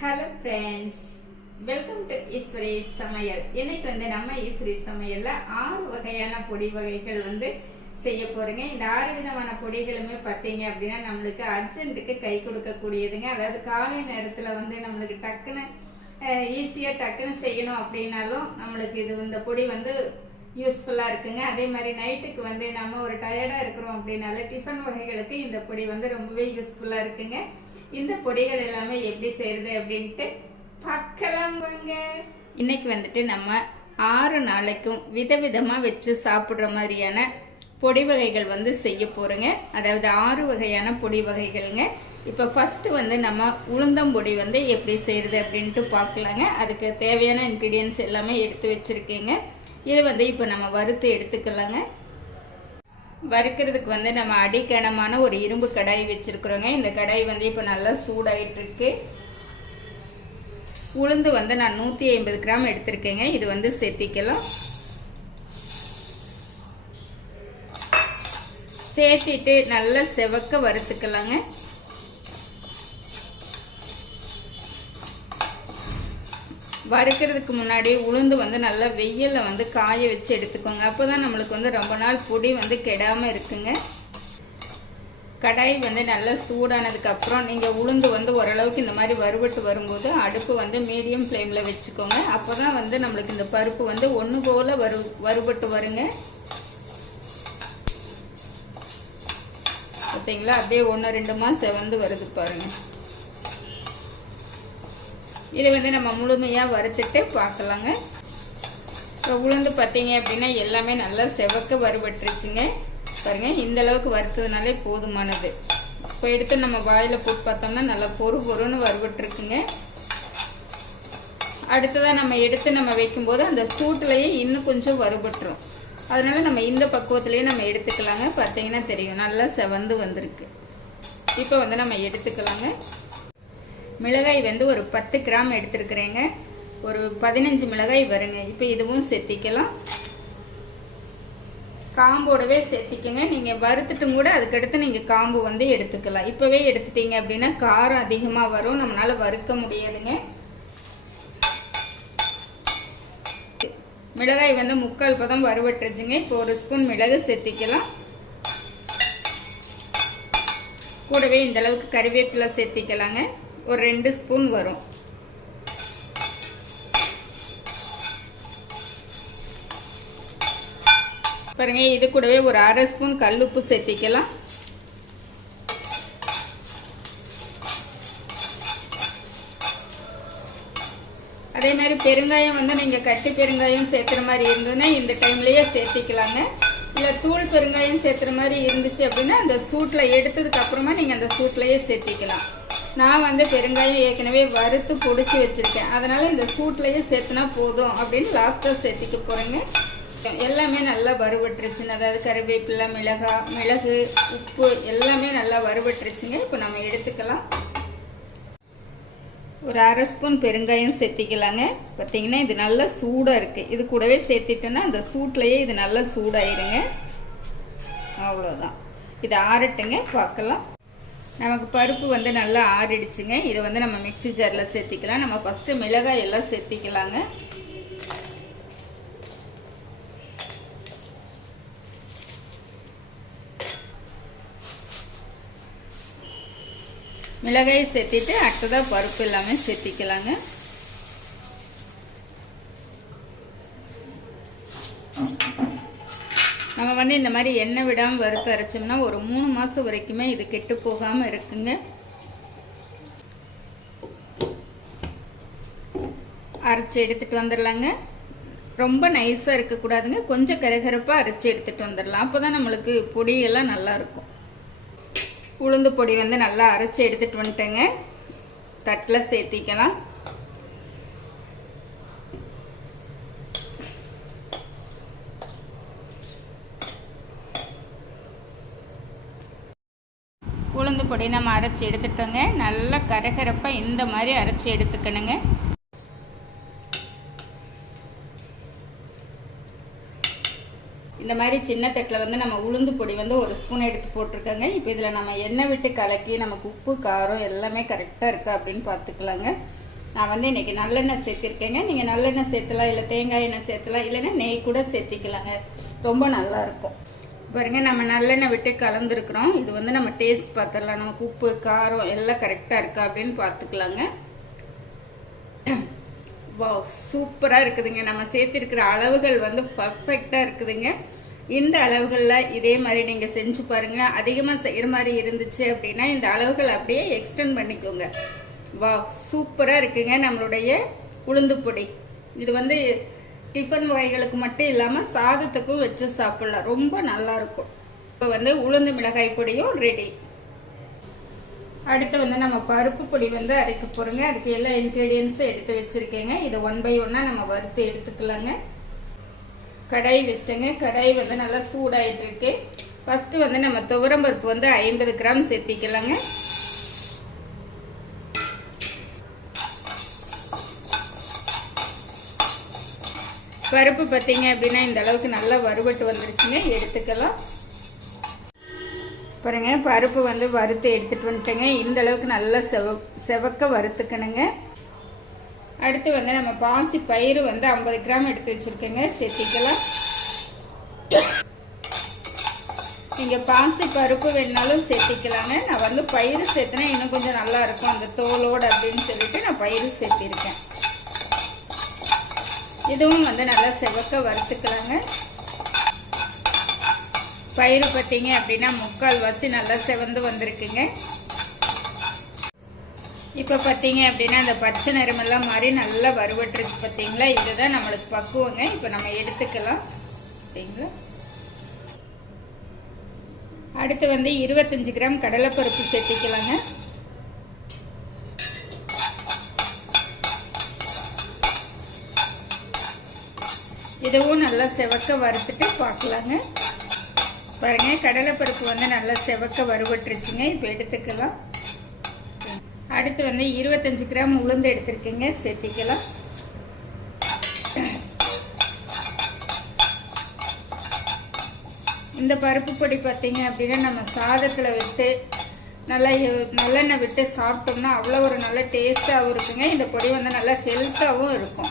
Hello friends welcome to Eswari சமையல் இன்னைக்கு வந்து நம்ம ஈஸ்வரி சமையலில் ஆறு வகையான பொடி வகைகள் வந்து செய்ய போகிறேங்க இந்த ஆறு விதமான பொடிகளுமே பார்த்தீங்க அப்படின்னா நம்மளுக்கு அர்ஜென்ட்டுக்கு கை கொடுக்கக்கூடியதுங்க. அதாவது காலை நேரத்தில் வந்து நம்மளுக்கு டக்குன்னு ஈஸியாக டக்குன்னு செய்யணும் அப்படின்னாலும் நம்மளுக்கு இது இந்த பொடி வந்து யூஸ்ஃபுல்லாக இருக்குங்க. அதே மாதிரி நைட்டுக்கு வந்து நம்ம ஒரு டயர்டாக இருக்கிறோம் அப்படின்னால டிஃபன் வகைகளுக்கு இந்த பொடி வந்து ரொம்பவே யூஸ்ஃபுல்லாக இருக்குங்க. இந்த பொடிகள் எல்லாமே எப்படி செய்யறது அப்படின்ட்டு பார்க்கலாம் வாங்க. இன்னைக்கு வந்துட்டு நம்ம ஆறு நாளைக்கும் விதவிதமாக வச்சு சாப்பிட்ற மாதிரியான பொடி வகைகள் வந்து செய்ய போகிறோங்க அதாவது ஆறு வகையான பொடி வகைகள்ங்க. இப்போ ஃபஸ்ட்டு வந்து நம்ம உளுந்தம்பொடி வந்து எப்படி செய்கிறது அப்படின்ட்டு பார்க்கலாங்க. அதுக்கு தேவையான இன்க்ரீடியன்ஸ் எல்லாமே எடுத்து வச்சுருக்கேங்க. இது வந்து இப்போ நம்ம வறுத்து எடுத்துக்கலாங்க. வறுக்கிறதுக்கு வந்து நம்ம அடிக்கணமான ஒரு இரும்பு கடாய் வச்சுருக்குறோங்க. இந்த கடாய் வந்து இப்போ நல்லா சூடாயிட்டுருக்கு. உளுந்து வந்து நான் நூற்றி ஐம்பது கிராம் எடுத்திருக்கேங்க. இது வந்து சேர்த்திக்கலாம். சேர்த்திட்டு நல்லா செவக்க வறுத்துக்கலாங்க. வறுக்கிறதுக்கு முன்னாடி உளுந்து வந்து நல்லா வெயிலில் வந்து காய வச்சு எடுத்துக்கோங்க. அப்போ தான் நம்மளுக்கு வந்து ரொம்ப நாள் பொடி வந்து கெடாமல் இருக்குங்க. கடாய் வந்து நல்லா சூடானதுக்கப்புறம் நீங்கள் உளுந்து வந்து ஓரளவுக்கு இந்த மாதிரி வறுபட்டு வரும்போது அடுப்பு வந்து மீடியம் ஃப்ளேமில் வச்சுக்கோங்க. அப்போ தான் வந்து நம்மளுக்கு இந்த பருப்பு வந்து ஒன்று போல் வறு வறுபட்டு வருங்க. பார்த்தீங்களா அப்படியே ஒன்று ரெண்டுமா செவந்து வருது பாருங்கள் இதை வந்து நம்ம முழுமையாக வறுத்துட்டு பார்க்கலாங்க. இப்போ உளுந்து பார்த்தீங்க அப்படின்னா எல்லாமே நல்லா செவக்க வறுபட்டுருச்சுங்க. பாருங்கள் இந்த அளவுக்கு வறுத்ததுனாலே போதுமானது. இப்போ எடுத்து நம்ம வாயில் போட்டு பார்த்தோம்னா நல்லா பொறு பொறுன்னு வறுபட்டுருக்குங்க. அடுத்ததாக நம்ம எடுத்து நம்ம வைக்கும்போது அந்த சூட்டுலேயே இன்னும் கொஞ்சம் வறுபட்டுரும். அதனால் நம்ம இந்த பக்குவத்துலேயே நம்ம எடுத்துக்கலாங்க. பார்த்தீங்கன்னா தெரியும் நல்லா செவந்து வந்திருக்கு. இப்போ வந்து நம்ம எடுத்துக்கலாங்க. மிளகாய் வந்து ஒரு பத்து கிராம் எடுத்துருக்குறேங்க. ஒரு பதினஞ்சு மிளகாய் வருங்க. இப்போ இதுவும் சேர்த்திக்கலாம். காம்போடவே சேர்த்திக்கங்க. நீங்கள் வறுத்துட்டும் கூட அதுக்கடுத்து நீங்கள் காம்பு வந்து எடுத்துக்கலாம். இப்போவே எடுத்துட்டீங்க அப்படின்னா காரம் அதிகமாக வரும். நம்மளால் வறுக்க முடியாதுங்க. மிளகாய் வந்து முக்கால் பதம் வறுவட்டுருச்சுங்க. இப்போ ஒரு ஸ்பூன் மிளகு சேர்த்திக்கலாம். கூடவே இந்த அளவுக்கு கறிவேப்பிலை சேர்த்திக்கலாங்க. ஒரு ரெண்டு ஸ்பூன் வரும். பாருங்க இது கூடவே ஒரு அரை ஸ்பூன் கல்லுப்பு சேர்த்திக்கலாம். அதே மாதிரி பெருங்காயம் வந்து நீங்கள் கட்டி பெருங்காயம் சேர்த்துற மாதிரி இருந்ததுன்னா இந்த டைம்லேயே சேர்த்திக்கலாங்க. இல்லை தூள் பெருங்காயம் சேர்த்துற மாதிரி இருந்துச்சு அப்படின்னா அந்த சூட்டில் எடுத்ததுக்கப்புறமா நீங்கள் அந்த சூட்லேயே சேர்த்திக்கலாம். நான் வந்து பெருங்காயம் ஏற்கனவே வறுத்து பிடிச்சி வச்சுருக்கேன். அதனால் இந்த சூட்லேயே சேர்த்துனா போதும் அப்படின்னு லாஸ்ட்டாக சேர்த்திக்க போகிறேங்க எல்லாமே நல்லா வறுபட்டுருச்சுங்க. அதாவது கருவேப்பிலை மிளகா மிளகு உப்பு எல்லாமே நல்லா வறுபட்டுருச்சுங்க. இப்போ நம்ம எடுத்துக்கலாம். ஒரு அரை ஸ்பூன் பெருங்காயம் சேர்த்திக்கலாங்க. பார்த்தீங்கன்னா இது நல்லா சூடாக இருக்குது இது கூடவே சேர்த்திட்டோன்னா அந்த சூட்லேயே இது நல்லா சூடாயிருங்க. அவ்வளோதான் இது ஆறட்டுங்க. பார்க்கலாம். நமக்கு பருப்பு வந்து நல்லா ஆறிடுச்சுங்க. இதை வந்து நம்ம மிக்சி ஜாரில் சேர்த்திக்கலாம். நம்ம ஃபஸ்ட்டு மிளகாய் எல்லாம் சேர்த்திக்கலாங்க. மிளகாய் சேர்த்திட்டு அடுத்ததாக பருப்பு எல்லாமே சேர்த்திக்கலாங்க. நம்ம வந்து இந்த மாதிரி எண்ணெய் விடாமல் வறுத்து அரைச்சோம்னா ஒரு மூணு மாதம் வரைக்குமே இது கெட்டு போகாமல் இருக்குங்க. அரைச்சி எடுத்துகிட்டு வந்துடலாங்க ரொம்ப நைஸாக இருக்கக்கூடாதுங்க. கொஞ்சம் கரகரப்பாக அரைச்சி எடுத்துகிட்டு வந்துடலாம் அப்போ தான் நம்மளுக்கு பொடியெல்லாம் நல்லாயிருக்கும். உளுந்து பொடி வந்து நல்லா அரைச்சி எடுத்துகிட்டு வந்துட்டேங்க. தட்டில் சேர்த்திக்கலாம் உளுந்து பொடி நம்ம அரைச்சி எடுத்துட்டோங்க. நல்லா கரகரப்பாக இந்த மாதிரி அரைச்சி எடுத்துக்கணுங்க. இந்த மாதிரி சின்ன தட்டில் வந்து நம்ம உளுந்து பொடி வந்து ஒரு ஸ்பூன் எடுத்து போட்டிருக்கோங்க. இப்போ இதில் நம்ம எண்ணெய் விட்டு கலக்கி நமக்கு உப்பு காரம் எல்லாமே கரெக்டாக இருக்கா அப்படின்னு பார்த்துக்கலாங்க. நான் வந்து இன்னைக்கு நல்லெண்ணெய் சேர்த்திருக்கேங்க. நீங்கள் நல்லெண்ணெய் சேர்த்தலாம் இல்லை தேங்காய் எண்ணெய் சேர்த்தலாம் இல்லைன்னா நெய் கூட சேர்த்திக்கலாங்க. ரொம்ப நல்லாயிருக்கும் பாருங்கள் நம்ம நல்லெண்ணெய் விட்டு கலந்துருக்குறோம். இது வந்து நம்ம டேஸ்ட் பார்த்துடலாம். நமக்கு உப்பு காரம் எல்லாம் கரெக்டாக இருக்கா அப்படின்னு பார்த்துக்கலாங்க. வா சூப்பராக இருக்குதுங்க. நம்ம சேர்த்துருக்கிற அளவுகள் வந்து பர்ஃபெக்டாக இருக்குதுங்க. இந்த அளவுகளில் இதே மாதிரி நீங்கள் செஞ்சு பாருங்கள் அதிகமாக செய்கிற மாதிரி இருந்துச்சு அப்படின்னா இந்த அளவுகள் அப்படியே எக்ஸ்டெண்ட் பண்ணிக்கோங்க. வா சூப்பராக இருக்குங்க நம்மளுடைய உளுந்து பொடி. இது வந்து டிஃபன் வகைகளுக்கு மட்டும் இல்லாமல் சாதத்துக்கும் வச்சு சாப்பிட்லாம். ரொம்ப நல்லாயிருக்கும். இப்போ வந்து உளுந்து மிளகாய் பொடியும் ரெடி அடுத்து வந்து நம்ம பருப்பு பொடி வந்து அரைக்க போகிறோங்க அதுக்கு எல்லா இன்க்ரீடியன்ஸும் எடுத்து வச்சுருக்கேங்க. இதை ஒன் பை ஒன்னாக நம்ம வறுத்து எடுத்துக்கலாங்க. கடாய் வச்சுட்டேங்க. கடாய் வந்து நல்லா சூடாகிட்டு இருக்கு. ஃபஸ்ட்டு வந்து நம்ம துவரம் பருப்பு வந்து ஐம்பது கிராம் சேர்த்திக்கலாங்க. பருப்பு பார்த்தீங்க அப்படின்னா இந்த அளவுக்கு நல்லா வறுபட்டு வந்துருச்சுங்க. எடுத்துக்கலாம். பாருங்க பருப்பு வந்து வறுத்து எடுத்துட்டு வந்துட்டேங்க. இந்த அளவுக்கு நல்லா செவ செவக்க வறுத்துக்கணுங்க. அடுத்து வந்து நம்ம பாசி பயிறு வந்து ஐம்பது கிராம் எடுத்து வச்சுருக்கேங்க. சேர்த்திக்கலாம் நீங்கள் பாசி பருப்பு வேணாலும் சேர்த்திக்கலாங்க நான் வந்து பயிறு சேர்த்துனா இன்னும் கொஞ்சம் நல்லா இருக்கும். அந்த தோலோடு அப்படின்னு சொல்லிட்டு நான் பயிறு சேர்த்திருக்கேன் இதுவும் வந்து நல்லா செவக்க வறுத்துக்கலாங்க. பயிறு பார்த்தீங்க அப்படின்னா முக்கால் வாசி நல்லா செவந்து வந்திருக்குங்க. இப்போ பார்த்தீங்க அப்படின்னா அந்த பச்சை நிறமெல்லாம் மாதிரி நல்லா வறுவட்டுருச்சு பார்த்தீங்களா? இதுதான் நம்மளுக்கு பக்குவங்க. இப்போ நம்ம எடுத்துக்கலாம். சரிங்களா? அடுத்து வந்து இருபத்தஞ்சி கிராம் கடலைப்பருப்பு சேர்த்திக்கலாங்க. இதுவும் நல்லா செவக்க வறுத்துட்டு பார்க்கலாங்க. பாருங்க கடலைப்பருப்பு வந்து நல்லா செவக்க வறுவட்டுருச்சுங்க இப்போ எடுத்துக்கலாம். அடுத்து வந்து இருபத்தஞ்சி கிராம் உளுந்து எடுத்திருக்கேங்க. சேர்த்திக்கலாம். இந்த பருப்பு பொடி பார்த்தீங்க அப்படின்னா நம்ம சாதத்தில் விட்டு நல்லா நல்லெண்ணெய் விட்டு சாப்பிட்டோம்னா அவ்வளோ ஒரு நல்ல டேஸ்ட்டாகவும் இருக்குங்க. இந்த பொடி வந்து நல்லா ஹெல்த்தாகவும் இருக்கும்.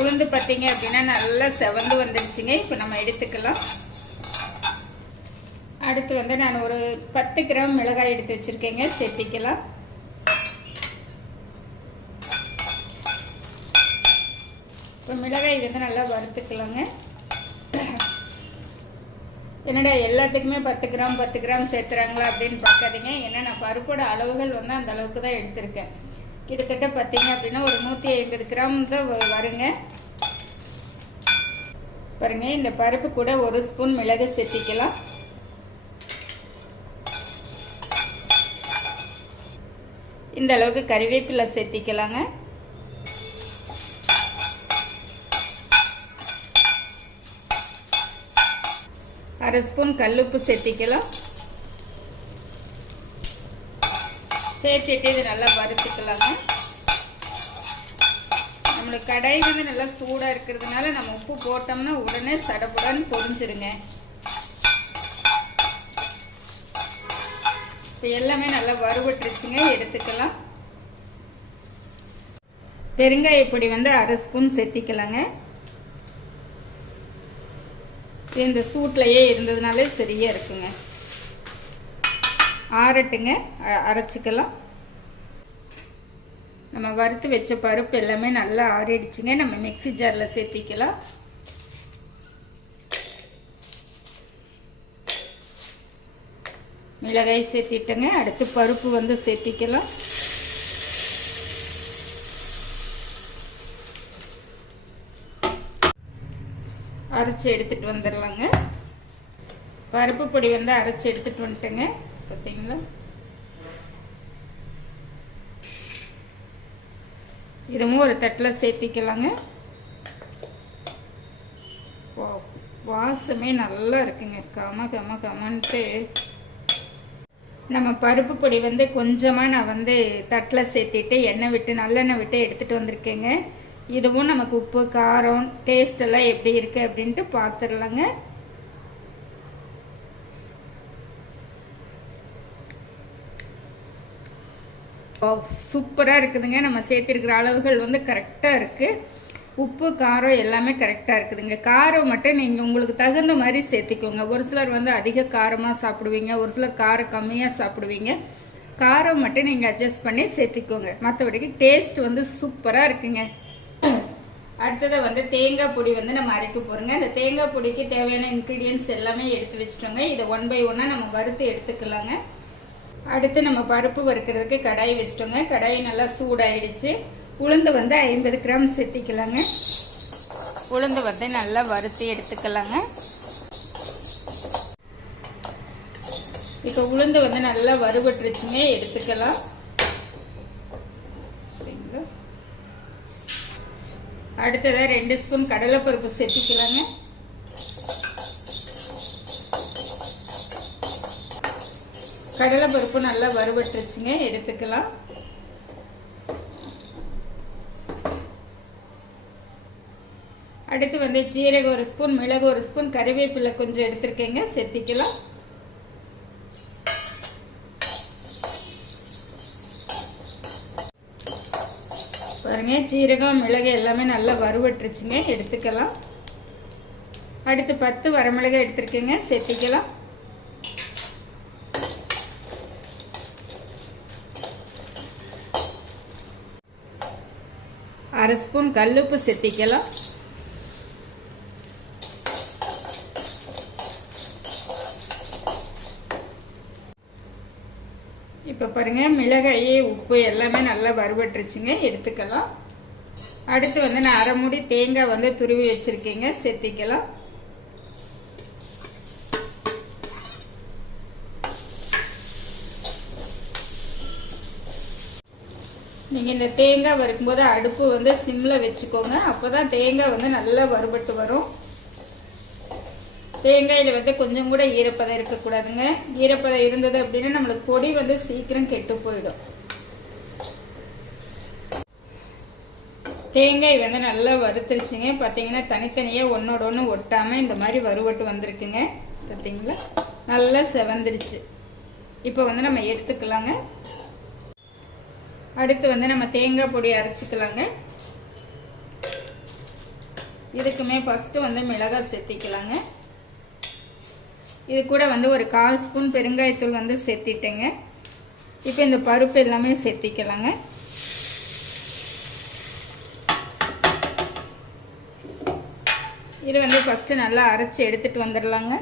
உளுந்து பார்த்தீங்க அப்படின்னா நல்லா செவந்து வந்துடுச்சுங்க இப்போ நம்ம எடுத்துக்கலாம். அடுத்து வந்து நான் ஒரு பத்து கிராம் மிளகாய் எடுத்து வச்சுருக்கேங்க. செப்பிக்கலாம் இப்போ மிளகாய் வந்து நல்லா வறுத்துக்கலாங்க. என்னடா எல்லாத்துக்குமே பத்து கிராம் பத்து கிராம் சேர்த்துறாங்களா அப்படின்னு பார்க்காதீங்க. ஏன்னா நான் பருப்போட அளவுகள் வந்து அந்த அளவுக்கு தான் எடுத்திருக்கேன். கிட்டத்தட்ட பார்த்தீங்க அப்படின்னா ஒரு நூற்றி ஐம்பது கிராம் தான் வருங்க. பாருங்க இந்த பருப்பு கூட ஒரு ஸ்பூன் மிளகு சேர்த்திக்கலாம் இந்த அளவுக்கு கறிவேப்பிலை சேர்த்திக்கலாங்க அரை ஸ்பூன் கல்லுப்பு சேர்த்திக்கலாம் சேர்த்துட்டு இது நல்லா வறுத்துக்கலாங்க. நம்மளுக்கு கடாய் வந்து நல்லா சூடாக இருக்கிறதுனால நம்ம உப்பு போட்டோம்னா உடனே சடப்புடன்னு பொரிஞ்சிருங்க. இப்போ எல்லாமே நல்லா வறுபட்டுருச்சுங்க எடுத்துக்கலாம். பெருங்காயப்பொடி வந்து அரை ஸ்பூன் செத்திக்கலாங்க இந்த சூட்லையே இருந்ததுனாலே சரியாக இருக்குங்க. ஆறட்டுங்க. அரைச்சிக்கலாம். நம்ம வறுத்து வச்ச பருப்பு எல்லாமே நல்லா ஆறிடுச்சுங்க. நம்ம மிக்சி ஜாரில் சேர்த்திக்கலாம். மிளகாய் சேர்த்திட்டேங்க. அடுத்து பருப்பு வந்து சேர்த்திக்கலாம். அரைச்சி எடுத்துகிட்டு வந்துடலாங்க. பருப்பு பொடி வந்து அரைச்சி எடுத்துகிட்டு வந்துட்டேங்க. பார்த்தீங்களா இதுவும் ஒரு தட்டில் சேர்த்திக்கலாங்க. வாசமே நல்லா இருக்குங்க. கம கம கமன்ட்டு. நம்ம பருப்பு பொடி வந்து கொஞ்சமாக நான் வந்து தட்டில் சேர்த்திட்டு எண்ணெய் விட்டு நல்லெண்ணெய் விட்டு எடுத்துகிட்டு வந்திருக்கேங்க. இதுவும் நமக்கு உப்பு காரம் டேஸ்டெல்லாம் எப்படி இருக்குது அப்படின்ட்டு பார்த்துடலாங்க சூப்பராக இருக்குதுங்க. நம்ம சேர்த்திருக்கிற அளவுகள் வந்து கரெக்டாக இருக்குது உப்பு காரம் எல்லாமே கரெக்டாக இருக்குதுங்க. காரம் மட்டும் நீங்கள் உங்களுக்கு தகுந்த மாதிரி சேர்த்திக்கோங்க. ஒரு சிலர் வந்து அதிக காரமாக சாப்பிடுவீங்க. ஒரு சிலர் காரம் கம்மியாக சாப்பிடுவீங்க. காரம் மட்டும் நீங்கள் அட்ஜஸ்ட் பண்ணி சேர்த்திக்கோங்க. மற்றபடிக்கு டேஸ்ட் வந்து சூப்பராக இருக்குங்க. அடுத்ததை வந்து தேங்காய் பொடி வந்து நம்ம அரைக்க போகிறோங்க அந்த தேங்காய் பொடிக்கு தேவையான இன்க்ரீடியன்ஸ் எல்லாமே எடுத்து வச்சுட்டோங்க. இதை ஒன் பை ஒன்னாக நம்ம வறுத்து எடுத்துக்கலாங்க. அடுத்து நம்ம பருப்பு வறுக்கிறதுக்கு கடாய் வச்சிட்டோங்க. கடாய் நல்லா சூடாயிடுச்சு. உளுந்து வந்து ஐம்பது கிராம் சேர்த்திக்கலாங்க. உளுந்து வந்து நல்லா வறுத்து எடுத்துக்கலாங்க. இப்போ உளுந்து வந்து நல்லா வறுபட்டுருச்சுங்க. எடுத்துக்கலாம். சரிங்களா? அடுத்ததாக ரெண்டு ஸ்பூன் கடலைப்பருப்பு சேர்த்திக்கலாங்க. கடலைப்பருப்பு நல்லா வறுபட்டுருச்சுங்க எடுத்துக்கலாம். அடுத்து வந்து ஜீரகம் ஒரு ஸ்பூன் மிளகு ஒரு ஸ்பூன் கறிவேப்பிலை கொஞ்சம் எடுத்துருக்கேங்க செத்திக்கலாம். பாருங்க ஜீரகம் மிளகு எல்லாமே நல்லா வறுவட்டுருச்சுங்க எடுத்துக்கலாம். அடுத்து பத்து வரமிளகாய் எடுத்துருக்கேங்க செத்திக்கலாம். அரை ஸ்பூன் கல்லுப்பு செத்திக்கலாம். இப்போ பாருங்கள் மிளகாய் உப்பு எல்லாமே நல்லா வறுபட்டுருச்சுங்க. எடுத்துக்கலாம். அடுத்து வந்து நான் அரை மூடி தேங்காய் வந்து துருவி வச்சுருக்கேங்க. செத்திக்கலாம். நீங்கள் இந்த தேங்காய் வறுக்கும்போது அடுப்பு வந்து சிம்மில் வச்சுக்கோங்க. அப்போ தான் தேங்காய் வந்து நல்லா வறுபட்டு வரும். தேங்காயில் வந்து கொஞ்சம் கூட ஈரப்பதம் இருக்கக்கூடாதுங்க. ஈரப்பதம் இருந்தது அப்படின்னா நம்மளுக்கு பொடி வந்து சீக்கிரம் கெட்டு போயிடும். தேங்காய் வந்து நல்லா வறுத்துருச்சுங்க. பார்த்தீங்கன்னா தனித்தனியாக ஒன்றோட ஒன்று ஒட்டாமல் இந்த மாதிரி வறுவட்டு வந்திருக்குங்க. பார்த்தீங்களா நல்லா செவந்துருச்சு. இப்போ வந்து நம்ம எடுத்துக்கலாங்க. அடுத்து வந்து நம்ம தேங்காய் பொடி அரைச்சிக்கலாங்க. இதுக்குமே ஃபஸ்ட்டு வந்து மிளகாய் சேர்த்திக்கலாங்க இது கூட வந்து ஒரு கால் ஸ்பூன் பெருங்காயத்தூள் வந்து சேர்த்திட்டேங்க இப்போ இந்த பருப்பு எல்லாமே சேர்த்திக்கலாங்க இது வந்து ஃபஸ்ட்டு நல்லா அரைச்சி எடுத்துகிட்டு வந்துடலாங்க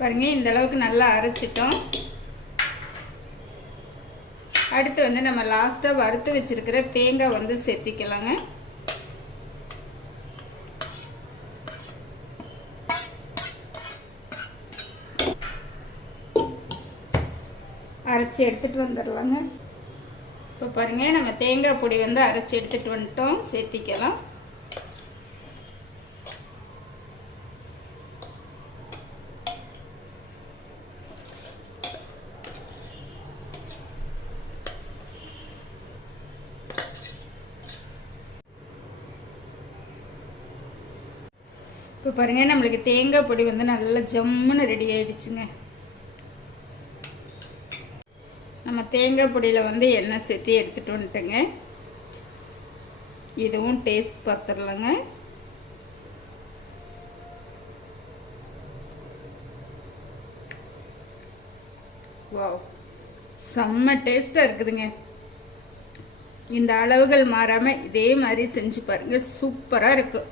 பாருங்க இந்த அளவுக்கு நல்லா அரைச்சிட்டோம். அடுத்து வந்து நம்ம லாஸ்ட்டாக வறுத்து வச்சுருக்கிற தேங்காய் வந்து சேர்த்திக்கலாங்க. அரைச்சி எடுத்துகிட்டு வந்துடலாங்க. இப்போ பாருங்கள் நம்ம தேங்காய் பொடி வந்து அரைச்சி எடுத்துகிட்டு வந்துட்டோம். சேர்த்திக்கலாம். இப்போ பாருங்கள் நம்மளுக்கு தேங்காய் பொடி வந்து நல்லா ஜம்முன்னு ரெடி ஆகிடுச்சுங்க நம்ம தேங்காய் பொடியில் வந்து எண்ணெய் சேர்த்து எடுத்துகிட்டு வந்துட்டுங்க. இதுவும் டேஸ்ட் பார்த்துடலாங்க வாவ் செம்ம டேஸ்ட்டாக இருக்குதுங்க. இந்த அளவுகள் மாறாமல் இதே மாதிரி செஞ்சு பாருங்கள் சூப்பராக இருக்கும்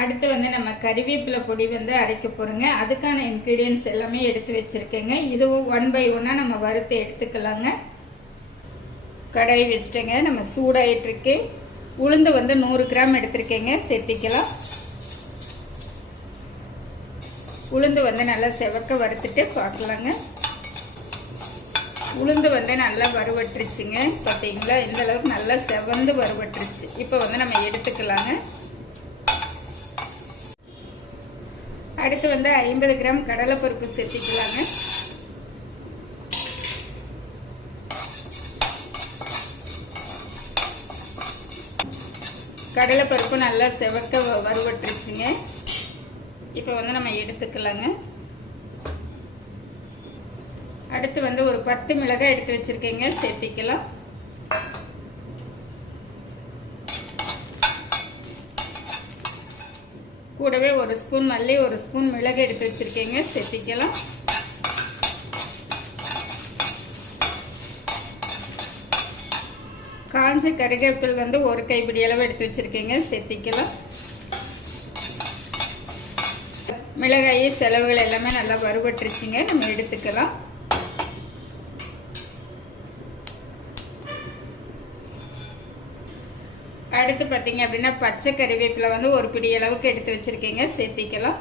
அடுத்து வந்து நம்ம கறிவேப்பிலை பொடி வந்து அரைக்க போகிறோங்க அதுக்கான இன்க்ரீடியன்ஸ் எல்லாமே எடுத்து வச்சுருக்கேங்க. இதுவும் ஒன் பை ஒன்னாக நம்ம வறுத்து எடுத்துக்கலாங்க. கடாய் வச்சுட்டேங்க. நம்ம சூடாயிட்ருக்கு உளுந்து வந்து நூறு கிராம் எடுத்திருக்கேங்க. சேர்த்திக்கலாம் உளுந்து வந்து நல்லா செவக்க வறுத்துட்டு பார்க்கலாங்க. உளுந்து வந்து நல்லா வறுவட்டுருச்சுங்க. பார்த்தீங்களா? இந்தளவுக்கு நல்லா செவந்து வறுவட்டுருச்சு. இப்போ வந்து நம்ம எடுத்துக்கலாங்க. அடுத்து வந்து ஐம்பது கிராம் கடலைப்பருப்பு சேர்த்துக்கலாங்க. கடலைப்பருப்பு நல்லா செவக்க வறுவட்டுருச்சுங்க இப்போ வந்து நம்ம எடுத்துக்கலாங்க. அடுத்து வந்து ஒரு பத்து மிளகாய் எடுத்து வச்சுருக்கீங்க. சேர்த்திக்கலாம். கூடவே ஒரு ஸ்பூன் மல்லி ஒரு ஸ்பூன் மிளகு எடுத்து வச்சுருக்கீங்க. செத்திக்கலாம். காஞ்ச கருகப்பில் வந்து ஒரு கைப்பிடி அளவு எடுத்து வச்சுருக்கீங்க. செத்திக்கலாம். மிளகாய் செலவுகள் எல்லாமே நல்லா வறுபட்டுருச்சுங்க. நம்ம எடுத்துக்கலாம். அடுத்து பார்த்தீங்க அப்படின்னா பச்சை கறிவேப்பிலை வந்து ஒரு பிடி அளவுக்கு எடுத்து வச்சிருக்கீங்க. சேர்த்திக்கலாம்.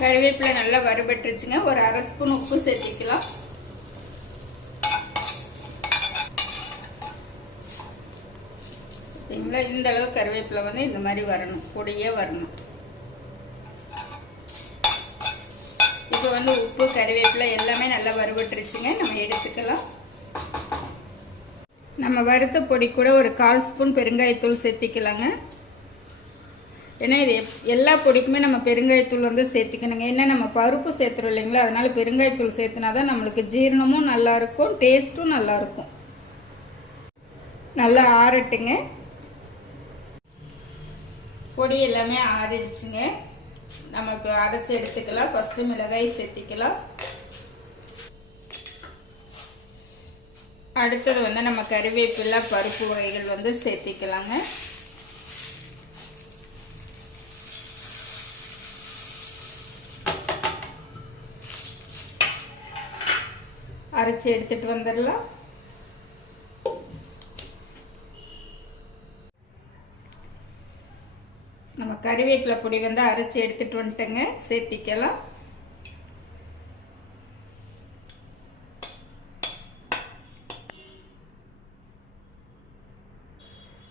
கறிவேப்பிலை நல்லா வறுபட்டுருச்சுங்க. ஒரு அரை ஸ்பூன் உப்பு சேர்த்திக்கலாம். சரிங்களா இந்த அளவு கருவேப்பிலை வந்து இந்த மாதிரி வரணும். பொடியே வரணும். இப்போ வந்து உப்பு கருவேப்பிலை எல்லாமே நல்லா வறுபட்டுருச்சுங்க. நம்ம எடுத்துக்கலாம். நம்ம வறுத்த பொடி கூட ஒரு கால் ஸ்பூன் பெருங்காயத்தூள் சேர்த்திக்கலாங்க. ஏன்னா இது எல்லா பொடிக்குமே நம்ம பெருங்காயத்தூள் வந்து சேர்த்திக்கணுங்க. ஏன்னா நம்ம பருப்பு சேர்த்துறோம் இல்லைங்களா? அதனால் பெருங்காயத்தூள் சேர்த்துனா தான் நம்மளுக்கு ஜீரணமும் நல்லாயிருக்கும் டேஸ்ட்டும் நல்லாயிருக்கும் நல்லா ஆறட்டுங்க. பொடி எல்லாமே ஆறிடுச்சுங்க. நம்ம இப்போ அரைச்சி எடுத்துக்கலாம். ஃபஸ்ட்டு மிளகாய் சேர்த்திக்கலாம். அடுத்தது வந்து நம்ம கறிவேப்பிலை பருப்பு வகைகள் வந்து சேர்த்திக்கலாங்க. அரைச்சி எடுத்துட்டு வந்துடலாம். நம்ம கறிவேப்பிலை பொடி வந்து அரைச்சி எடுத்துட்டு வந்துட்டேங்க. சேர்த்திக்கலாம்.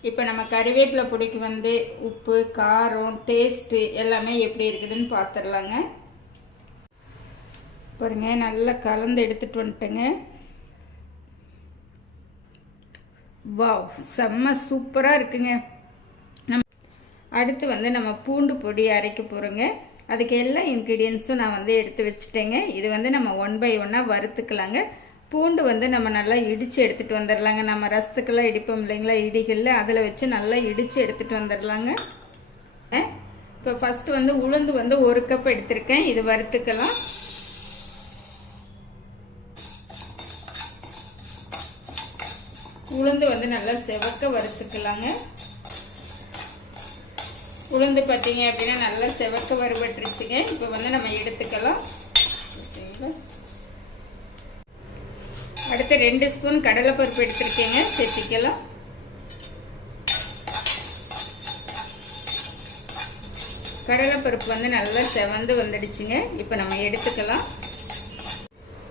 இப்போ நம்ம கறிவேப்பிலை பொடிக்கு வந்து உப்பு காரம் டேஸ்ட்டு எல்லாமே எப்படி இருக்குதுன்னு பார்த்துடலாங்க பாருங்க நல்லா கலந்து எடுத்துட்டு வந்துட்டேங்க. வாவ் செம்ம சூப்பராக இருக்குங்க. அடுத்து வந்து நம்ம பூண்டு பொடி அரைக்க போகிறோங்க அதுக்கு எல்லா இன்க்ரீடியன்ஸும் நான் வந்து எடுத்து வச்சுட்டேங்க. இது வந்து நம்ம ஒன் பை ஒன்னாக வறுத்துக்கலாங்க. பூண்டு வந்து நம்ம நல்லா இடித்து எடுத்துகிட்டு வந்துடலாங்க நம்ம ரசத்துக்கெல்லாம் இடிப்போம் இல்லைங்களா? இடிகளில் அதில் வச்சு நல்லா இடித்து எடுத்துகிட்டு வந்துடலாங்க இப்போ ஃபஸ்ட்டு வந்து உளுந்து வந்து ஒரு கப் எடுத்திருக்கேன். இது வறுத்துக்கலாம். உளுந்து வந்து நல்லா செவக்க வறுத்துக்கலாங்க. உளுந்து பார்த்தீங்க அப்படின்னா நல்லா செவக்க வறுபட்டுருச்சுங்க. இப்போ வந்து நம்ம எடுத்துக்கலாம். அடுத்து ரெண்டு ஸ்பூன் கடலைப்பருப்பு எடுத்துருக்கேங்க. சேர்த்திக்கலாம். கடலைப்பருப்பு வந்து நல்லா செவந்து வந்துடுச்சுங்க. இப்போ நம்ம எடுத்துக்கலாம்.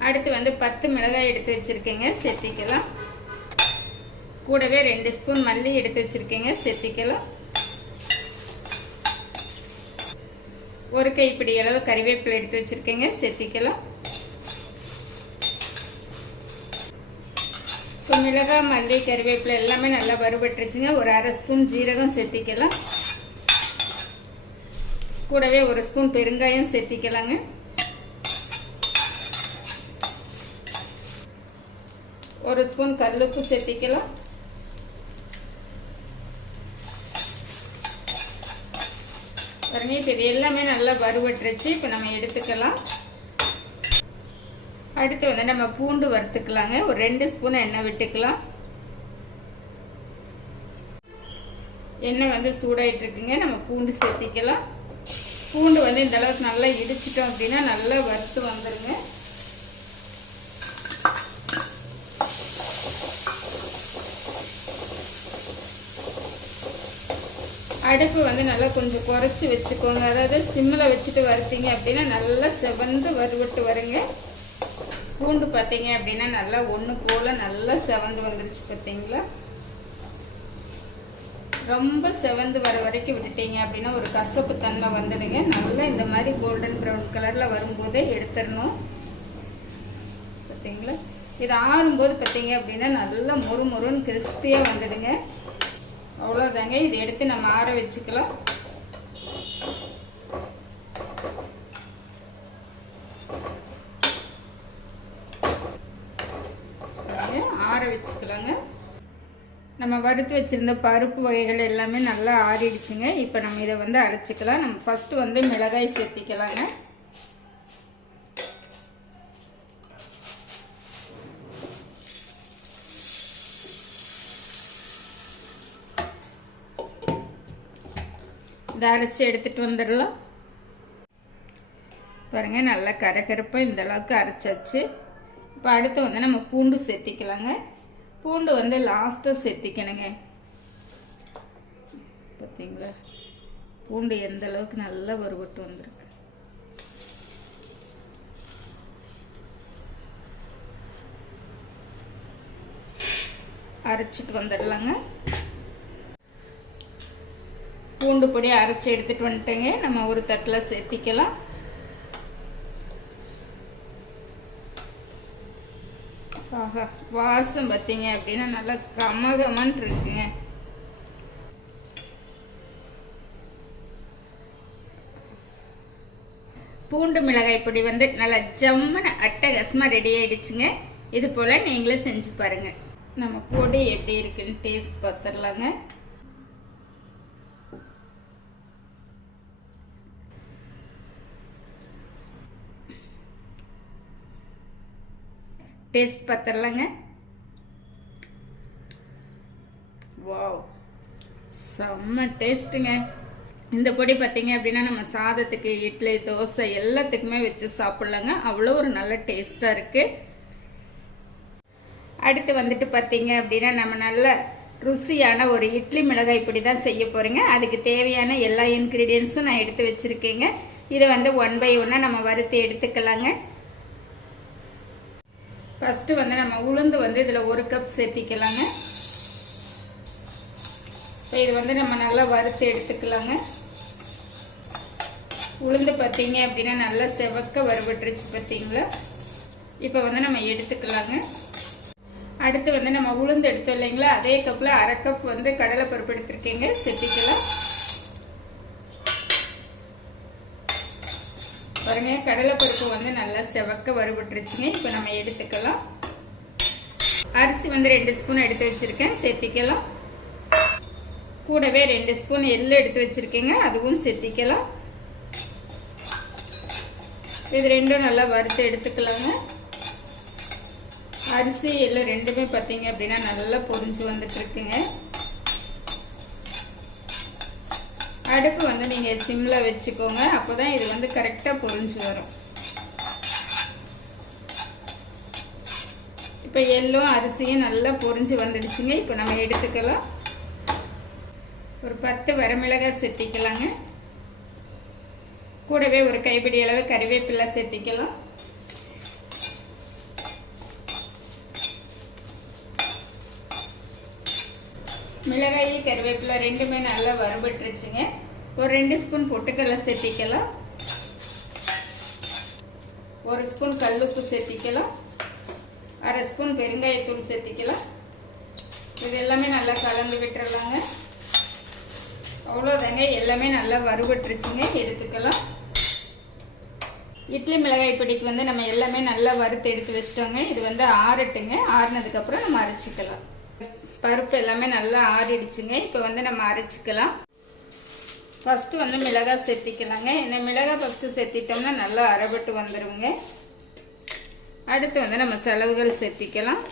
அடுத்து வந்து பத்து மிளகாய் எடுத்து வச்சுருக்கேங்க. சேர்த்திக்கலாம். கூடவே ரெண்டு ஸ்பூன் மல்லி எடுத்து வச்சுருக்கேங்க. சேர்த்திக்கலாம். ஒரு கைப்பிடி அளவு கறிவேப்பிலை எடுத்து வச்சுருக்கேங்க. செத்திக்கலாம். இப்போ மிளகாய் மல்லி கறிவேப்பிலை எல்லாமே நல்லா வறுபட்டுருச்சுங்க. ஒரு அரை ஸ்பூன் ஜீரகம் சேர்த்திக்கலாம் கூடவே ஒரு ஸ்பூன் பெருங்காயம் சேர்த்திக்கலாங்க ஒரு ஸ்பூன் கல்லுப்பு சேர்த்திக்கலாம் பாருங்க இப்போ இது எல்லாமே நல்லா வறுவட்டுருச்சு. இப்போ நம்ம எடுத்துக்கலாம். அடுத்து வந்து நம்ம பூண்டு வறுத்துக்கலாங்க. ஒரு ரெண்டு ஸ்பூன் எண்ணெய் விட்டுக்கலாம். எண்ணெய் வந்து சூடாகிட்டு இருக்குங்க நம்ம பூண்டு சேர்த்திக்கலாம். பூண்டு வந்து இந்த அளவுக்கு நல்லா இடிச்சிட்டோம் அப்படின்னா நல்லா வறுத்து வந்துடுங்க அடுப்பு வந்து நல்லா கொஞ்சம் குறைச்சி வச்சுக்கோங்க. அதாவது சிம்மில் வச்சுட்டு வறுத்தீங்க அப்படின்னா நல்லா செவந்து வறுவிட்டு வருங்க. பூண்டு பார்த்தீங்க அப்படின்னா நல்லா ஒன்று போல் நல்லா செவந்து வந்துருச்சு பார்த்தீங்களா? ரொம்ப செவந்து வர வரைக்கும் விட்டுட்டீங்க அப்படின்னா ஒரு கசப்பு தன்மை வந்துடுங்க. நல்லா இந்த மாதிரி கோல்டன் ப்ரௌன் கலரில் வரும்போதே எடுத்துடணும். பார்த்தீங்களா? இது ஆறும்போது பார்த்தீங்க அப்படின்னா நல்லா மொறு மொறுன்னு கிறிஸ்பியாக வந்துடுங்க. அவ்வளோதாங்க இதை எடுத்து நம்ம ஆற வச்சுக்கலாம். ஆற வச்சுக்கலாங்க. நம்ம வறுத்து வச்சுருந்த பருப்பு வகைகள் எல்லாமே நல்லா ஆறிடுச்சுங்க. இப்போ நம்ம இதை வந்து அரைச்சிக்கலாம். நம்ம ஃபஸ்ட்டு வந்து மிளகாய் சேர்த்திக்கலாங்க. அரைச்சி எடுத்துகிட்டு வந்துடலாம். பாருங்கள் நல்லா கரகரப்பாக இந்த அளவுக்கு அரைச்சாச்சு. இப்போ அடுத்து வந்து நம்ம பூண்டு சேர்த்திக்கலாங்க. பூண்டு வந்து லாஸ்ட்டாக சேர்த்திக்கணுங்க. பார்த்தீங்களா பூண்டு எந்த அளவுக்கு நல்லா வறுபட்டு வந்திருக்கு. அரைச்சிட்டு வந்துடலாங்க. பூண்டு பொடி அரைச்சி எடுத்துகிட்டு வந்துட்டேங்க. நம்ம ஒரு தட்டில் சேர்த்திக்கலாம். ஆஹா வாசம் பார்த்தீங்க அப்படின்னா நல்லா கமகமன் இருக்குங்க. பூண்டு மிளகாய் பொடி வந்து நல்லா ஜம்மன அட்டகாசமாக ரெடி ஆகிடுச்சுங்க இது போல் நீங்களும் செஞ்சு பாருங்கள் நம்ம பொடி எப்படி இருக்குன்னு டேஸ்ட் பார்த்துடலாங்க டேஸ்ட் பார்த்துடலாங்க வாவ். செம்ம டேஸ்ட்டுங்க. இந்த பொடி பார்த்தீங்க அப்படின்னா நம்ம சாதத்துக்கு இட்லி தோசை எல்லாத்துக்குமே வச்சு சாப்பிட்லாங்க. அவ்வளோ ஒரு நல்ல டேஸ்ட்டாக இருக்குது அடுத்து வந்துட்டு பார்த்தீங்க அப்படின்னா நம்ம நல்ல ருசியான ஒரு இட்லி மிளகாய் இப்படி தான் செய்ய போகிறேங்க அதுக்கு தேவையான எல்லா இன்க்ரீடியன்ஸும் நான் எடுத்து வச்சுருக்கேங்க. இதை வந்து ஒன் பை ஒன்னாக நம்ம வறுத்து எடுத்துக்கலாங்க. ஃபஸ்ட்டு வந்து நம்ம உளுந்து வந்து இதில் ஒரு கப் சேர்த்திக்கலாங்க. இப்போ இது வந்து நம்ம நல்லா வறுத்து எடுத்துக்கலாங்க. உளுந்து பார்த்தீங்க அப்படின்னா நல்லா செவக்க வறுபட்டுருச்சு பார்த்தீங்களா இப்போ வந்து நம்ம எடுத்துக்கலாங்க. அடுத்து வந்து நம்ம உளுந்து எடுத்தோம் இல்லைங்களா? அதே கப்பில் அரை கப் வந்து கடலை பருப்பு எடுத்துருக்கேங்க. செத்திக்கலாம் பாருங்க கடலைப்பருப்பு வந்து நல்லா செவக்க வறுபட்டுருச்சுங்க. இப்போ நம்ம எடுத்துக்கலாம். அரிசி வந்து ரெண்டு ஸ்பூன் எடுத்து வச்சுருக்கேன் சேர்த்திக்கலாம். கூடவே ரெண்டு ஸ்பூன் எள்ளு எடுத்து வச்சுருக்கேங்க அதுவும் சேர்த்திக்கலாம். இது ரெண்டும் நல்லா வறுத்து எடுத்துக்கலாங்க. அரிசி எல்லாம் ரெண்டுமே பார்த்தீங்க அப்படின்னா நல்லா பொரிஞ்சு வந்துட்டுருக்குங்க. அடுப்பு வந்து நீங்கள் சிம்மில் வச்சுக்கோங்க. அப்போ தான் இது வந்து கரெக்டாக பொரிஞ்சு வரும். இப்போ எள்ளும் அரிசியும் நல்லா பொரிஞ்சு வந்துடுச்சுங்க. இப்போ நம்ம எடுத்துக்கலாம். ஒரு பத்து வரமிளகாய் சேர்த்திக்கலாங்க கூடவே ஒரு கைப்பிடி அளவு கறிவேப்பிலை சேர்த்திக்கலாம் மிளகாய் கருவேப்பிலை ரெண்டுமே நல்லா வறுபட்டுருச்சுங்க. ஒரு ரெண்டு ஸ்பூன் பொட்டுக்கடலை சேர்த்திக்கலாம். ஒரு ஸ்பூன் கல்லுப்பு சேர்த்திக்கலாம். அரை ஸ்பூன் பெருங்காயத்தூள் சேர்த்திக்கலாம். இது எல்லாமே நல்லா கலந்து விட்டுறலாங்க. அவ்வளோதாங்க எல்லாமே நல்லா வறுபட்டுருச்சுங்க. எடுத்துக்கலாம். இட்லி மிளகாய் பொடிக்கு வந்து நம்ம எல்லாமே நல்லா வறுத்து எடுத்து வச்சிட்டோங்க. இது வந்து ஆறட்டுங்க. ஆறுனதுக்கப்புறம் நம்ம அரைச்சிக்கலாம். பருப்பு எல்லாமே நல்லா ஆறிடுச்சுங்க. இப்போ வந்து நம்ம அரைச்சிக்கலாம். ஃபஸ்ட்டு வந்து மிளகாய் சேர்த்திக்கலாங்க. ஏன்னா மிளகாய் ஃபஸ்ட்டு சேர்த்திட்டோம்னா நல்லா அரைபட்டு வந்துடுவோங்க அடுத்து வந்து நம்ம செலவுகள் சேர்த்திக்கலாம்.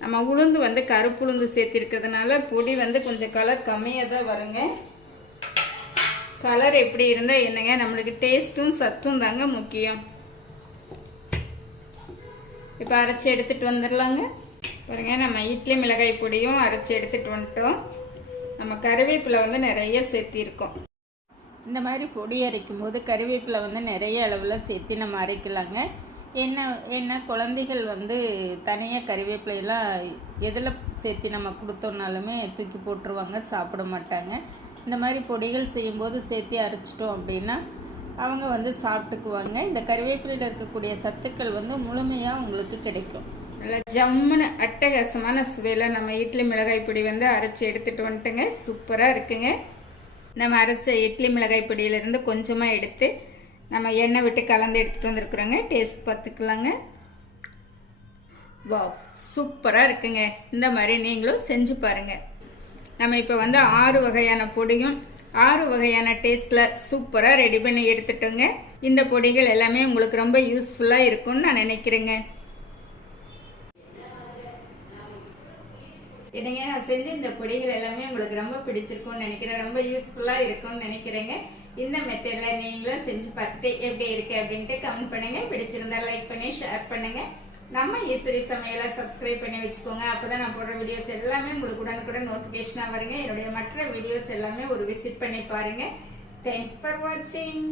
நம்ம உளுந்து வந்து கருப்புளுந்து சேர்த்திருக்கிறதுனால பொடி வந்து கொஞ்சம் கலர் கம்மியாக தான் வருங்க. கலர் எப்படி இருந்தால் என்னங்க? நம்மளுக்கு டேஸ்ட்டும் சத்தும் தாங்க முக்கியம். இப்போ அரைச்சி எடுத்துகிட்டு வந்துடலாங்க. பாருங்க நம்ம இட்லி மிளகாய் பொடியும் அரைச்சி எடுத்துகிட்டு வந்துட்டோம். நம்ம கருவேப்பிலை வந்து நிறைய சேர்த்திருக்கோம். இந்த மாதிரி பொடி அரைக்கும் போது கருவேப்பிலை வந்து நிறைய அளவில் சேர்த்து நம்ம அரைக்கலாங்க. என்ன என்ன குழந்தைகள் வந்து தனியாக கறிவேப்பிலையெல்லாம் எதில் சேர்த்து நம்ம கொடுத்தோம்னாலுமே தூக்கி போட்டுருவாங்க சாப்பிட மாட்டாங்க. இந்த மாதிரி பொடிகள் செய்யும்போது சேர்த்து அரைச்சிட்டோம் அப்படின்னா அவங்க வந்து சாப்பிட்டுக்குவாங்க. இந்த கருவேப்பிலையில் இருக்கக்கூடிய சத்துக்கள் வந்து முழுமையாக உங்களுக்கு கிடைக்கும். நல்லா ஜம்முன்னு அட்டகாசமான சுவையில் நம்ம இட்லி மிளகாய் பொடி வந்து அரைச்சி எடுத்துகிட்டு வந்துட்டுங்க. சூப்பராக இருக்குங்க. நம்ம அரைச்ச இட்லி மிளகாய் பொடியிலேருந்து கொஞ்சமாக எடுத்து நம்ம எண்ணெய் விட்டு கலந்து எடுத்துகிட்டு வந்துருக்குறோங்க. டேஸ்ட் பார்த்துக்கலாங்க. வாவ் சூப்பராக இருக்குங்க. இந்த மாதிரி நீங்களும் செஞ்சு பாருங்கள் நம்ம இப்போ வந்து ஆறு வகையான பொடியும் ஆறு வகையான டேஸ்ட்டில் சூப்பராக ரெடி பண்ணி எடுத்துட்டோங்க. இந்த பொடிகள் எல்லாமே உங்களுக்கு ரொம்ப யூஸ்ஃபுல்லாக இருக்கும்னு நான் நினைக்கிறேங்க. என்னங்க நான் செஞ்ச இந்த பொடிகள் எல்லாமே உங்களுக்கு ரொம்ப பிடிச்சிருக்கும்னு நினைக்கிறேன். ரொம்ப யூஸ்ஃபுல்லாக இருக்கும்னு நினைக்கிறேங்க. இந்த மெத்தடில் நீங்களும் செஞ்சு பார்த்துட்டு எப்படி இருக்குது அப்படின்ட்டு கமெண்ட் பண்ணுங்கள் பிடிச்சிருந்தா லைக் பண்ணி ஷேர் பண்ணுங்கள் நம்ம ஈஸ்வரி சமையலை சப்ஸ்கிரைப் பண்ணி வச்சுக்கோங்க. அப்போ தான் நான் போடுற வீடியோஸ் எல்லாமே உங்களுக்கு உடனுக்குடன் நோட்டிஃபிகேஷனாக வருங்க. என்னுடைய மற்ற வீடியோஸ் எல்லாமே ஒரு விசிட் பண்ணி பாருங்கள் தேங்க்ஸ் ஃபார் வாட்சிங்